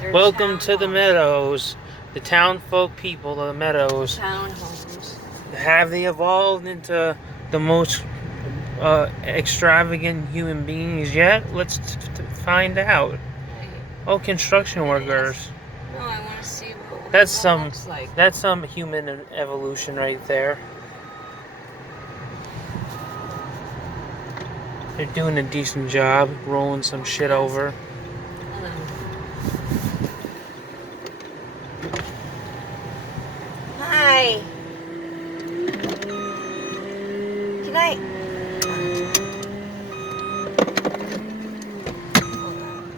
They're Welcome to the townhomes. Meadows. The town folk people of the Meadows. Townhomes. Have they evolved into the most extravagant human beings yet? Let's find out. Right. Oh, construction It is. workers. No, I want to see what That's it some. looks like. That's some human evolution right there. They're doing a decent job rolling some shit over. Hold on. Hi. Can I? Hold on.